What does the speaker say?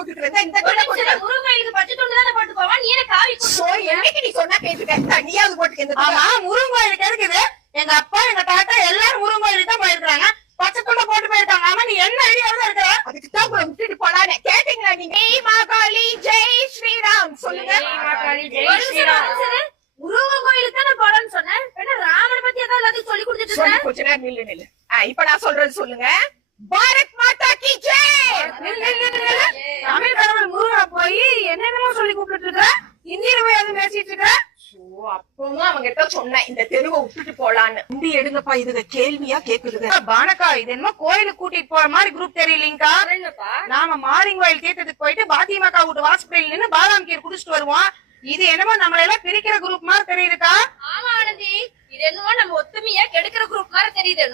பச்சை துண்டை போட்டுட்டு இருந்தேன் இந்த துண்டை போட்டு முருகனுக்கு பச்சை துண்டு தானே போட்டு போவான் நீ காவி சொன்னா கேட்டுக்க. போட்டுக்க. ஆமா இருக்குது. எங்க அப்பா எங்க தாத்தா எல்லாரும் முருங்கோயிலுக்கு தான் போயிருக்காங்க பச்சை துண்டை போட்டு போயிருக்காங்க. ஆமா நீ என்ன ஐடியாவில் இருக்கிற? அதுக்கு தான் உங்களை விட்டுட்டு போலான்னு. கேட்டீங்களா நீங்க? ஜெய் மாகாளி ஜெய் ஸ்ரீராம். சொல்லுங்க. முருகன் கோயிலுக்கு தானே போறேன்னு சொன்னேன். என்ன ராமனை பத்தி ஏதாவது சொல்லி கொடுத்துட்டு சொல்லி இருக்க? கொஞ்ச நேரம் நில்லு நில்லு. ஆ, இப்ப நான் சொல்றது சொல்லுங்க. பாரத் கூப்பிட்டு இருக்க? ஹிந்தியில போய் அது பேசிட்டு இருக்க? அப்பவும் அவங்க கிட்ட சொன்னேன் இந்த தெருவை விட்டுட்டு போலான்னு. இந்தி எடுங்கப்பா இதுங்க கேள்வியா கேக்குதுங்க. பானக்கா இது என்னமோ கோயிலுக்கு கூட்டிட்டு போற மாதிரி குரூப் தெரியலீங்கக்கா நாம மாரிங் கோயில் தீர்த்தத்துக்கு போயிட்டு பாத்திமாக்கா வீட்டு வாசப்படியில் நின்னு பாதாம் கீர் குடிச்சிட்டு வருவோம். இது என்னமோ நம்மள எல்லாம் பிரிக்கிற குரூப் மாதிரி தெரியுதுக்கா? ஆமா ஆனந்தி. இது என்னமோ நம்ம ஒத்துமையா கெடுக்கிற குரூப் மாதிரி தெரியுது.